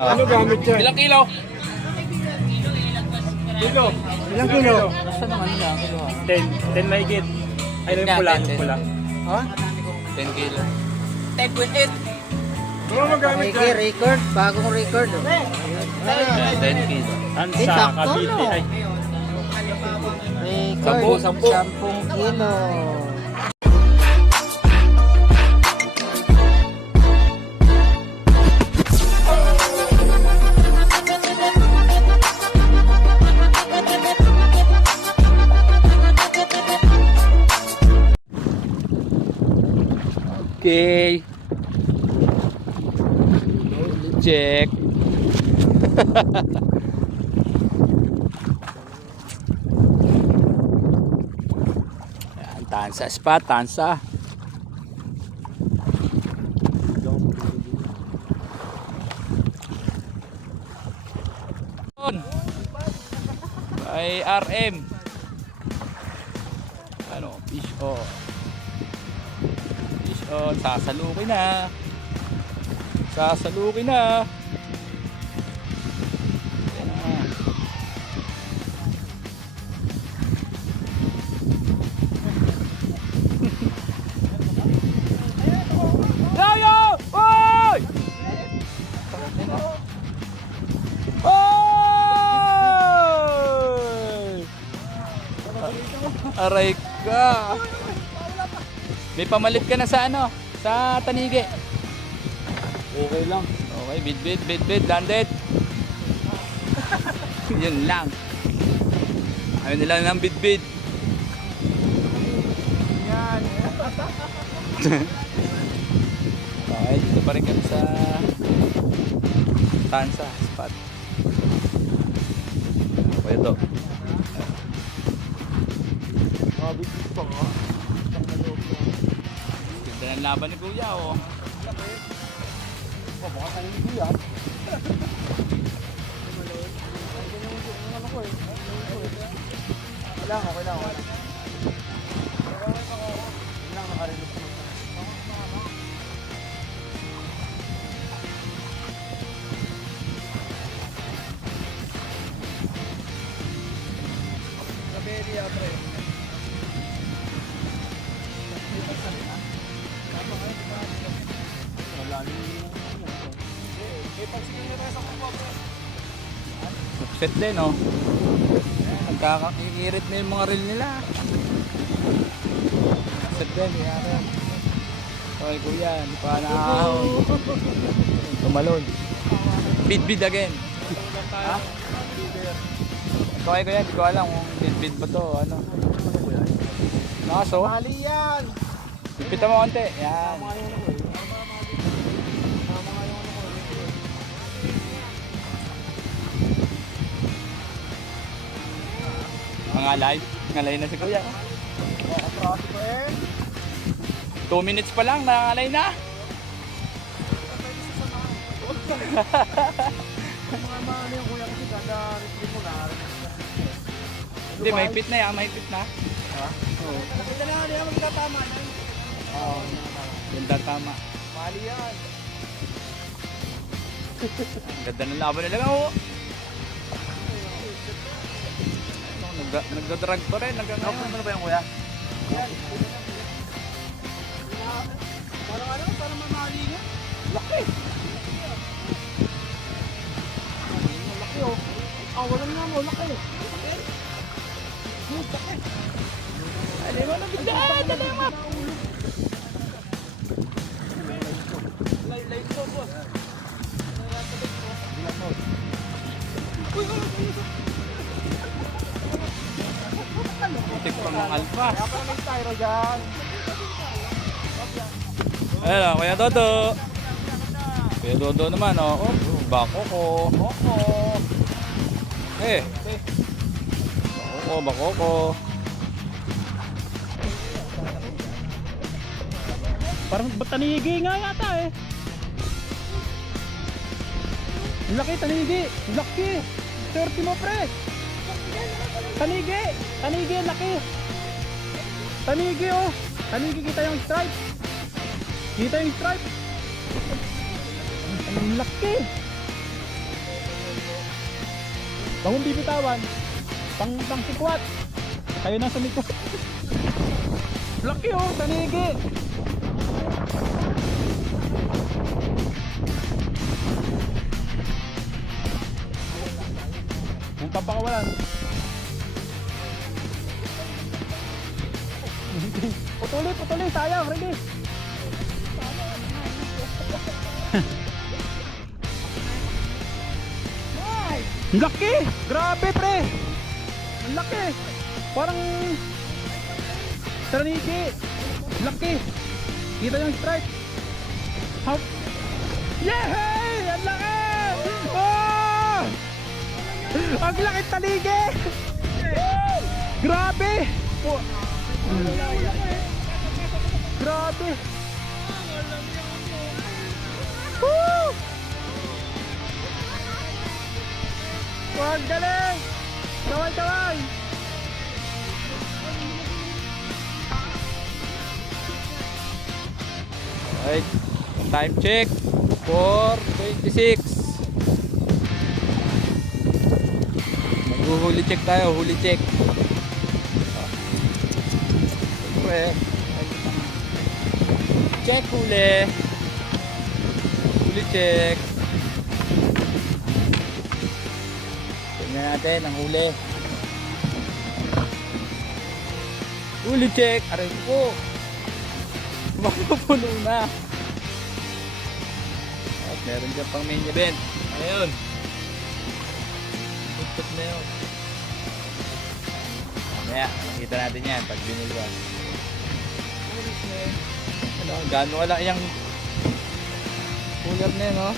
Ano gamit yan? Ilang kilo? Kilo. Ilang kilo? Basta naman ilang kilo. 10 mahigit. Ay, yung pula. Pula. Ha? 10 kilo. 10.8. Ano magamit Okay, yan? record. Bagong record. 10 kilo. Ansa, sakto, Cavite. no? Ay, Record. 10. 10 kilo. Okay. Check. Ayan, tansa spot, tansa. Ay RM. Ano, fish on. Fish on, sasalukin na. Sasalukin na. Ayan na. Layo! Oy! Oy! Aray ka. May pamalit ka na sa ano? Sa tanigi. okay lang. Okay, bid, landed. Yun lang. Ayaw nila ng bid. Yan. Okay, dito pa rin kami sa Tansa spot. Okay, ito. Mabigit pa nga. Ganda ng laban ni Kuya, oh. Baka tayo hindi yan. Wala, okay lang. Set din, oh. Nagkakakikirit na yung mga reel nila. Set din, yan. Okay, Kuya, hindi pa nakahon. Tumalon. Bid again. Ha? Okay, Kuya, hindi ko alam kung bid ba to, ano. Nakaso? Mali yan. Ipita mo konti, yan. Ngalay na si Kuya. 2 minutes pa lang, nangalay na. Hindi, mahigpit na yan, mahigpit na. Oo. Ganda tama. Mali yan. Ganda ng laban nila, oh. Nagda-drag pa rin. Ano ba yung Kuya? Parang mamali nga. Laki. Laki oh. Walang nga mo, laki. Laki. Alay mo na biglaan, alay mo. Light to, boss. Putik pa mga alpha. Kaya pa may styro dyan. Ayan o, Kuya Dodo. Kuya Dodo naman, oh. Bako ko. Bako ko. Parang tanigi nga yata eh. Laki, tanigi. Laki. 30 mo, pre. Tanigi. Tanigi, laki. Tanigi, oh. Tanigi, kita yung stripe. Kita yung stripe. Ang laki. Huwag mong bibitawan. Pang sikwat. Kayo na sumikot. Laki oh, tanigi. Yung papakawalan. Putuli, sayang, ready. Ang laki! Grabe pre! Ang laki! Parang Taraniki! Laki! Kita yung stripe! Hop! Yehey! Ang laki! Oh! Ang laki taligi! Grabe! Oh. Grabe! Woo! Wag galing! Kaway! Alright, time check 4:26. Maghuhuli check tayo, huli check. Siyempre, check huli. Huli check. Tingnan natin ang huli. Huli check. Aray ko. Mapupuno na. At meron dyan pang main event. Ayun. Tutok na yun. Mamaya, makita natin yan pag binulwas. Ano, gano'n wala yung cooler na yun, no?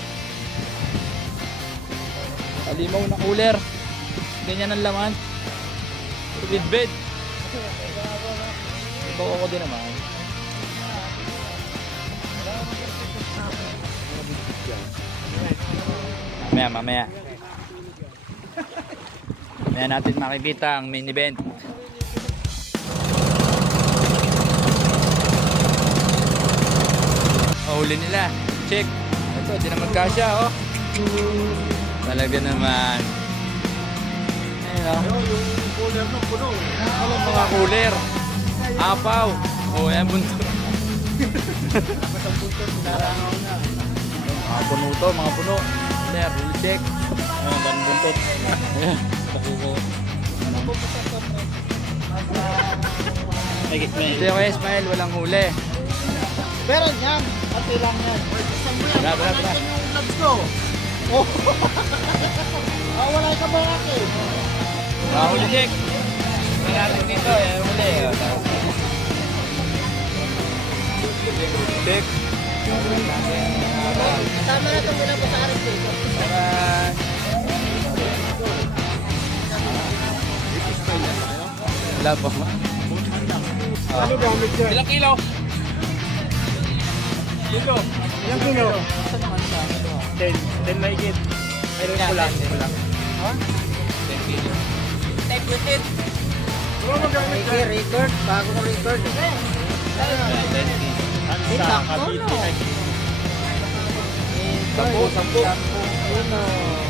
Kalimaw na cooler. Ganyan ang laman. With bed. Ibaw ako din naman. Mamaya. Mamaya natin makikita ang main event. Huli nila. Check. Ito, di naman kasya, oh. Talaga naman. Ayun, oh. Yung cooler ng puno. Ano mga cooler? Apaw. Oh, yan buntot. Mga puno to, mga puno. Cooler, huli check. Ayun, dan buntot. Ayan. Ito yung kay Ismael, walang huli. Pero yan, pati lang yan. Bra. Yung labs ko. Oh. Wala ka ba akin? Mga huli check. May natin dito, yan huli. Check. Kasama na itong bilang sa arin dito. Wala po. Ano gamit dyan? Ilang kilo? Kilo. Ilang kilo? 10 mahigit. Ayun kulang. Ha? 10 kilo. Ano magamit Sige, dyan? record. Bagong record. 10 kilo. Sa Cavite. Sampu. Yun o.